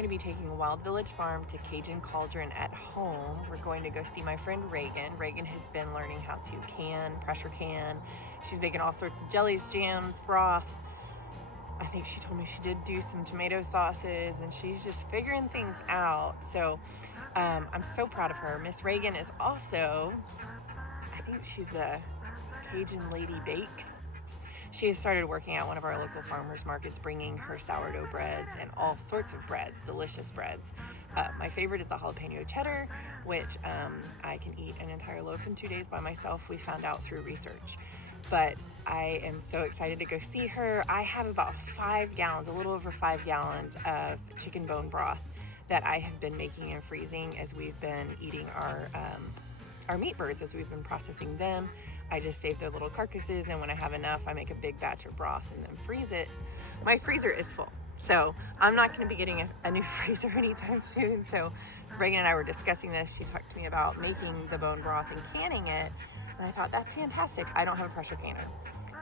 going to be taking Wild Village Farm to Cajun Cauldron at home. We're going to go see my friend Raegan. Raegan has been learning how to pressure can. She's making all sorts of jellies, jams, broth. I think she told me she did do some tomato sauces, and she's just figuring things out. So I'm so proud of her. Miss Raegan is also, I think she's the Cajun Lady Bakes. She has started working at one of our local farmers markets, bringing her sourdough breads and all sorts of breads, delicious breads. My favorite is the jalapeno cheddar, which I can eat an entire loaf in 2 days by myself, we found out through research. But I am so excited to go see her. I have about 5 gallons, a little over 5 gallons of chicken bone broth that I have been making and freezing as we've been eating our meat birds, as we've been processing them. I just save their little carcasses, and when I have enough, I make a big batch of broth and then freeze it. My freezer is full, so I'm not going to be getting a new freezer anytime soon. So Raegan and I were discussing this. She talked to me about making the bone broth and canning it, and I thought, that's fantastic. I don't have a pressure canner.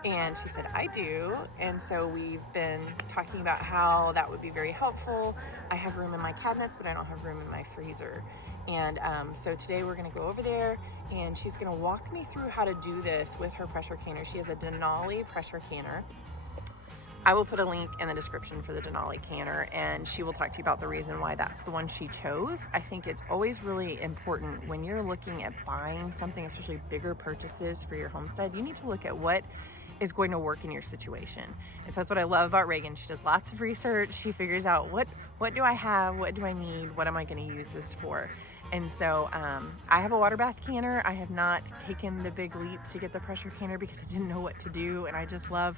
And she said, I do. And so we've been talking about how that would be very helpful. I have room in my cabinets, but I don't have room in my freezer. And so today we're gonna go over there, and she's gonna walk me through how to do this with her pressure canner. She has a Denali pressure canner. I will put a link in the description for the Denali canner, and she will talk to you about the reason why that's the one she chose. I think it's always really important when you're looking at buying something, especially bigger purchases for your homestead, you need to look at what is going to work in your situation. And so that's what I love about Raegan. She does lots of research. She figures out what do I have, what do I need, what am I going to use this for. And so I have a water bath canner. I have not taken the big leap to get the pressure canner because I didn't know what to do, and I just love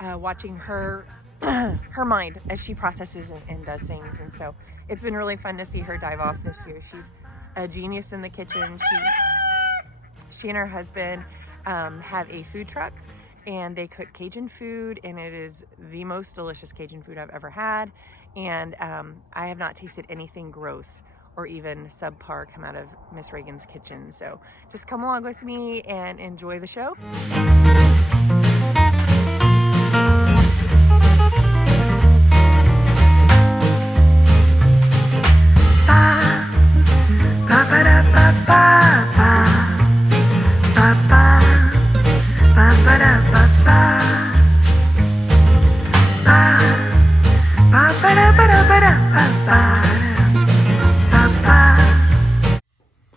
watching her her mind as she processes and does things. And so it's been really fun to see her dive off this year. She's a genius in the kitchen. She and her husband have a food truck, and they cook Cajun food, and it is the most delicious Cajun food I've ever had. And I have not tasted anything gross or even subpar come out of Miss Raegan's kitchen. So just come along with me and enjoy the show.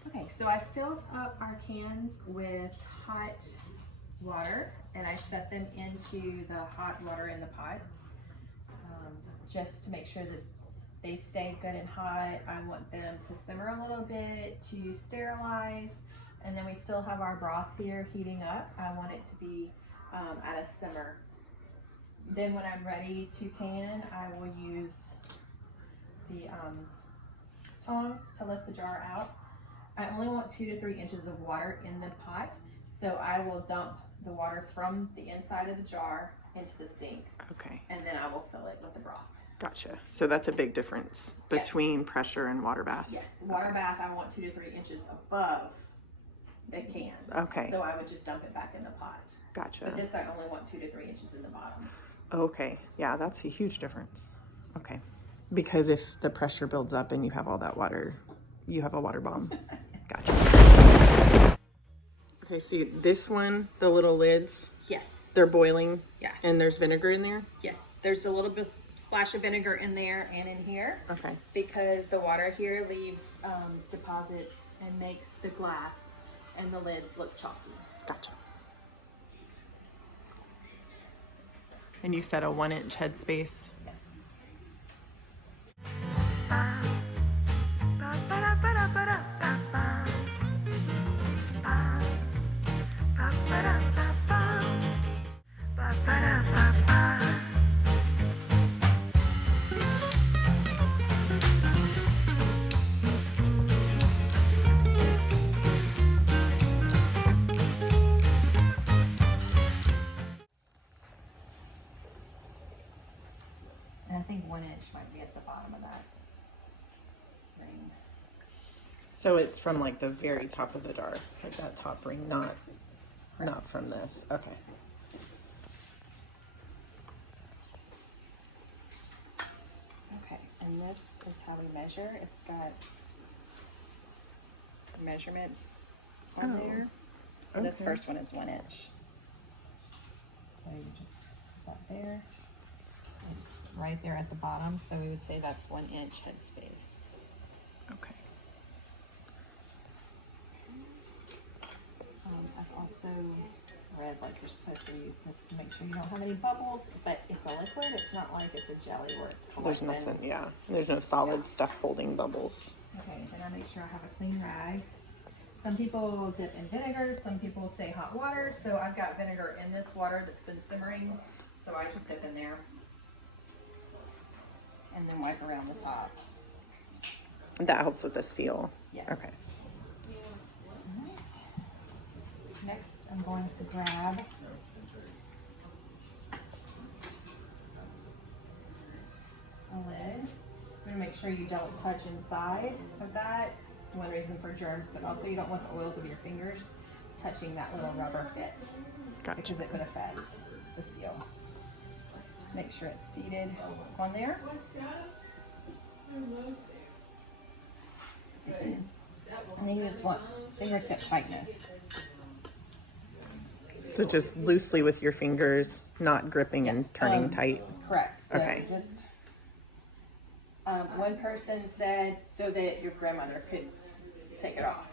Okay, so I filled up our cans with hot water, and I set them into the hot water in the pot just to make sure that they stay good and hot. I want them to simmer a little bit to sterilize, and then we still have our broth here heating up. I want it to be at a simmer. Then when I'm ready to can, I will use the tongs to lift the jar out. I only want 2 to 3 inches of water in the pot, so I will dump the water from the inside of the jar into the sink. Okay. And then I will fill it with the broth. Gotcha. So that's a big difference between pressure and water bath. Yes. Water bath, I want 2 to 3 inches above the cans. Okay. So I would just dump it back in the pot. Gotcha. But this, I only want 2 to 3 inches in the bottom. Okay. Yeah, that's a huge difference. Okay. Because if the pressure builds up and you have all that water, you have a water bomb. Gotcha. Okay, so this one, the little lids. Yes. They're boiling. Yes. And there's vinegar in there? Yes. There's a little bit splash of vinegar in there and in here. Okay. Because the water here leaves deposits and makes the glass and the lids look chalky. Gotcha. And you said a 1-inch headspace? Yes. And I think 1 inch might be at the bottom of that ring. So it's from like the very top of the jar, like that top ring, not from this. Okay. Okay. And this is how we measure. It's got measurements on there. So this first one is 1 inch. So you just put that there. It's right there at the bottom, so we would say that's 1 inch headspace. Okay. I've also read like you're supposed to use this to make sure you don't have any bubbles, but it's a liquid. It's not like it's a jelly where it's collected. There's nothing, yeah. There's no solid stuff holding bubbles. Okay, then I make sure I have a clean rag. Some people dip in vinegar, some people say hot water. So I've got vinegar in this water that's been simmering. So I just dip in there and then wipe around the top. That helps with the seal. Yes. Okay. Alright. Next, I'm going to grab a lid. I'm going to make sure you don't touch inside of that. One reason for germs, but also you don't want the oils of your fingers touching that little rubber bit. Gotcha. Because it would affect the seal. Just make sure it's seated on there. And then you just want fingertip tightness. So just loosely with your fingers, not gripping and turning tight. Correct. So Okay. just one person said so that your grandmother could take it off.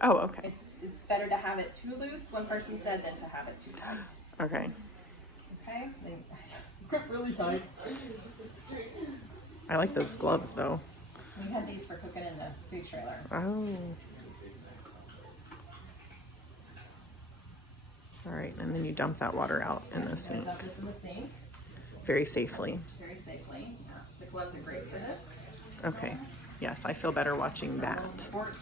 Oh, okay. It's better to have it too loose, one person said, than to have it too tight. Okay. Okay? They grip really tight. I like those gloves though. We had these for cooking in the food trailer. Oh. All right, and then you dump that water out in the sink. Dump this in the sink Very safely. very safely. The gloves are great for this. Okay. Yes, I feel better watching that. Sport.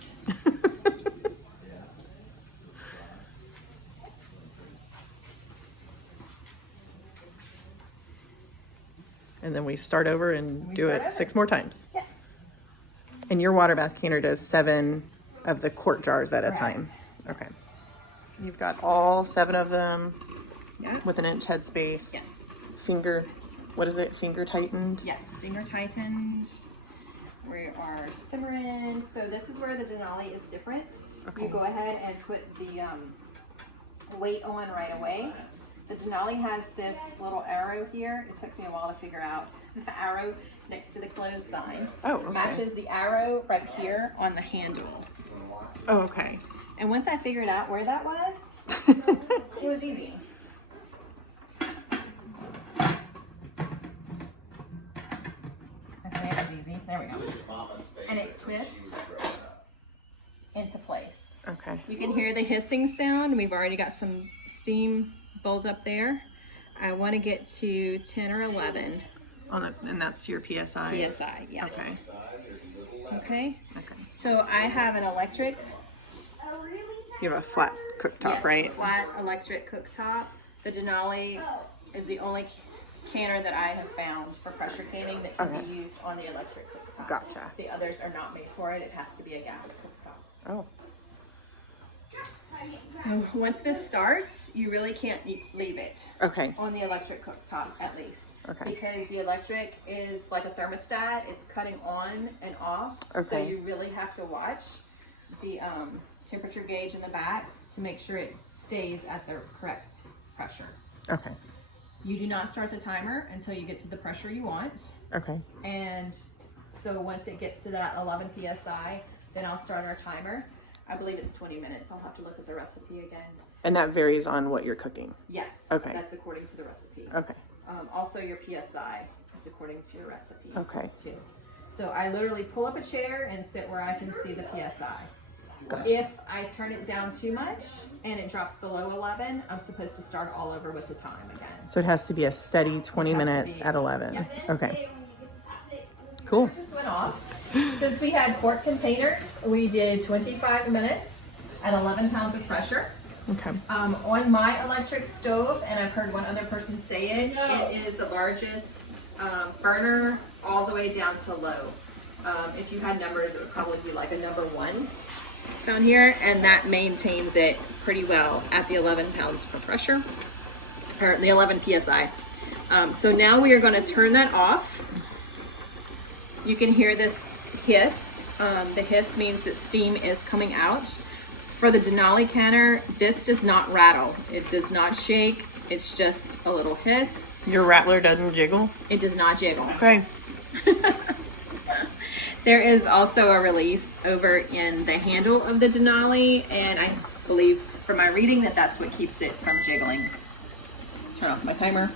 And then we start over and do start it over. 6 more times. Yes. And your water bath canner does 7 of the quart jars at a Correct. time. Okay. You've got all 7 of them Yeah. with an inch headspace. Yes. Finger, what is it? Finger tightened? Yes. Finger tightened. We are simmering. So this is where the Denali is different. Okay. You go ahead and put the weight on right away. The Denali has this little arrow here. It took me a while to figure out the arrow next to the close sign. Oh, okay. Matches the arrow right here on the handle. Oh, okay. And once I figured out where that was, it was easy. I say it was easy. There we go. And it twists into place. Okay. You can hear the hissing sound. We've already got some steam bubbles up there. I want to get to 10 or 11 And that's your PSI? PSI, yes. Okay. Okay. Okay. So I have an electric, You have a flat cooktop, yes, right? flat electric cooktop. The Denali is the only canner that I have found for pressure canning that can Okay. be used on the electric cooktop. Gotcha. The others are not made for it. It has to be a gas cooktop. Oh. So once this starts, you really can't leave it Okay. on the electric cooktop, at least. Okay. Because the electric is like a thermostat. It's cutting on and off. So Okay. you really have to watch the temperature gauge in the back to make sure it stays at the correct pressure. Okay. You do not start the timer until you get to the pressure you want. Okay. And so once it gets to that 11 PSI, then I'll start our timer. I believe it's 20 minutes. I'll have to look at the recipe again. And that varies on what you're cooking. Yes. Okay. That's according to the recipe. Okay. Also your PSI is according to your recipe. Okay. Too. So I literally pull up a chair and sit where I can see the PSI. Gotcha. If I turn it down too much and it drops below 11, I'm supposed to start all over with the time again. So it has to be a steady 20 It has to minutes be- at 11. yes. Okay. Cool. Just went off. Since we had quart containers, we did 25 minutes at 11 pounds of pressure. Okay. On my electric stove, and I've heard one other person say it, it is the largest burner all the way down to low. If you had numbers, it would probably be like a number 1 down here, and that maintains it pretty well at the 11 pounds per pressure, or the 11 PSI. So now we are going to turn that off. You can hear this hiss. The hiss means that steam is coming out. For the Denali canner, this does not rattle. It does not shake. It's just a little hiss. Your rattler doesn't jiggle? It does not jiggle. Okay. There is also a release over in the handle of the Denali, and I believe from my reading that that's what keeps it from jiggling. Turn off my timer.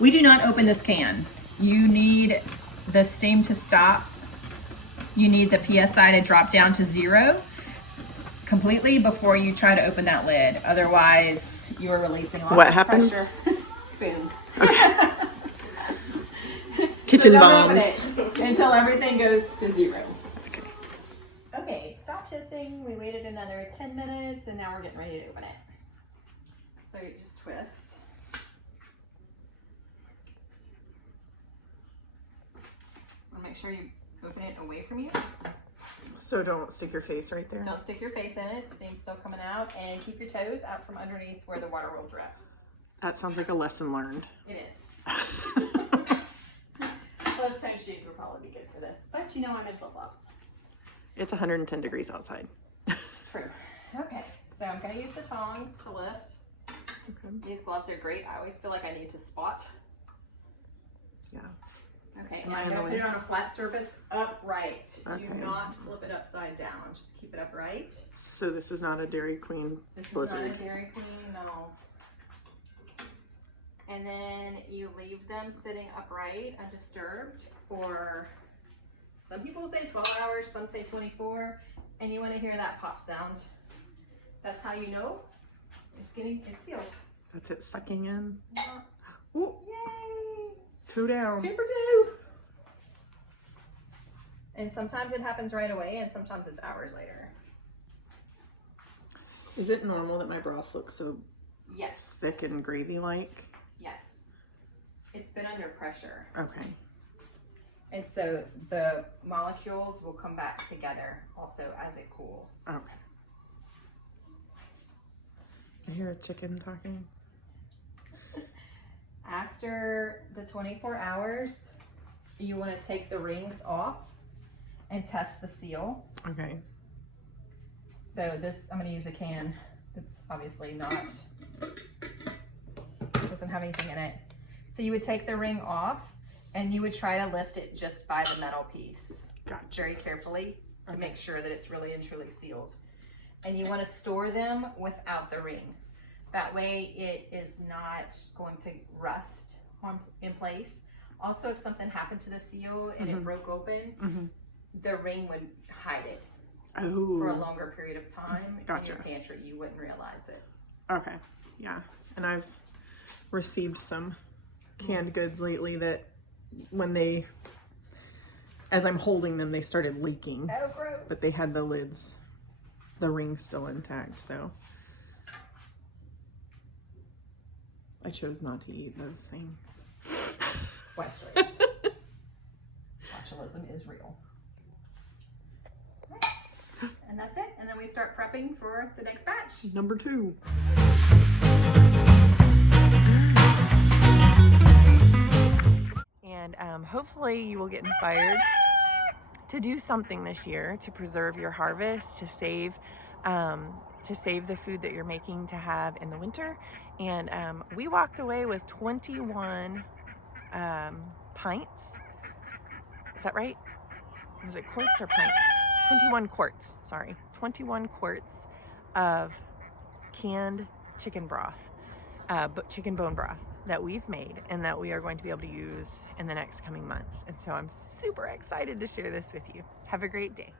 We do not open this can. You need the steam to stop. You need the PSI to drop down to 0 completely before you try to open that lid. Otherwise, you are releasing lots What of happens? pressure. Boom. Kitchen So don't bombs. open it until everything goes to 0. Okay, it stopped hissing. We waited another 10 minutes and now we're getting ready to open it. So you just twist. Want to make sure you open it away from you. So don't stick your face right there? Don't stick your face in it. Steam's still coming out, and keep your toes out from underneath where the water will drip. That sounds like a lesson learned. It is. Closed-toe shoes would probably be good for this, but you know I'm in flip-flops. It's 110 degrees outside. True. Okay, so I'm going to use the tongs to lift. Okay. These gloves are great. I always feel like I need to spot. Yeah. Okay, Am and I I'm in going the to put way? it on a flat surface upright. Okay. Do not flip it upside down. Just keep it upright. So this is not a Dairy Queen This is blizzard. not a Dairy Queen, no. And then you leave them sitting upright, undisturbed, for, some people say 12 hours, some say 24, and you want to hear that pop sound. That's how you know it's sealed. That's it sucking in. Yeah. Ooh, Yay! 2 down. 2 for 2. And sometimes it happens right away, and sometimes it's hours later. Is it normal that my broth looks so Yes. thick and gravy-like? Yes. It's been under pressure. Okay. And so the molecules will come back together also as it cools. Okay. I hear a chicken talking. After the 24 hours, you want to take the rings off and test the seal. Okay. So this, I'm going to use a can that's obviously doesn't have anything in it. So you would take the ring off and you would try to lift it just by the metal piece. Gotcha. Very carefully to make sure that it's really and truly sealed. And you want to store them without the ring. That way it is not going to rust in place. Also, if something happened to the seal and it broke open, the ring would hide it for a longer period of time in your pantry. You wouldn't realize it. Okay. Yeah. And I've received some canned goods lately that when as I'm holding them, they started leaking. Oh, gross. But they had the lids, the ring still intact, so I chose not to eat those things. Wise choice. Botulism is real. Right. And that's it. And then we start prepping for the next batch. Number 2. And hopefully you will get inspired to do something this year to preserve your harvest, to save the food that you're making to have in the winter. And we walked away with 21 pints. Is that right? Was it quarts or pints? 21 quarts, sorry. 21 quarts of canned chicken broth, chicken bone broth that we've made and that we are going to be able to use in the next coming months. And so I'm super excited to share this with you. Have a great day.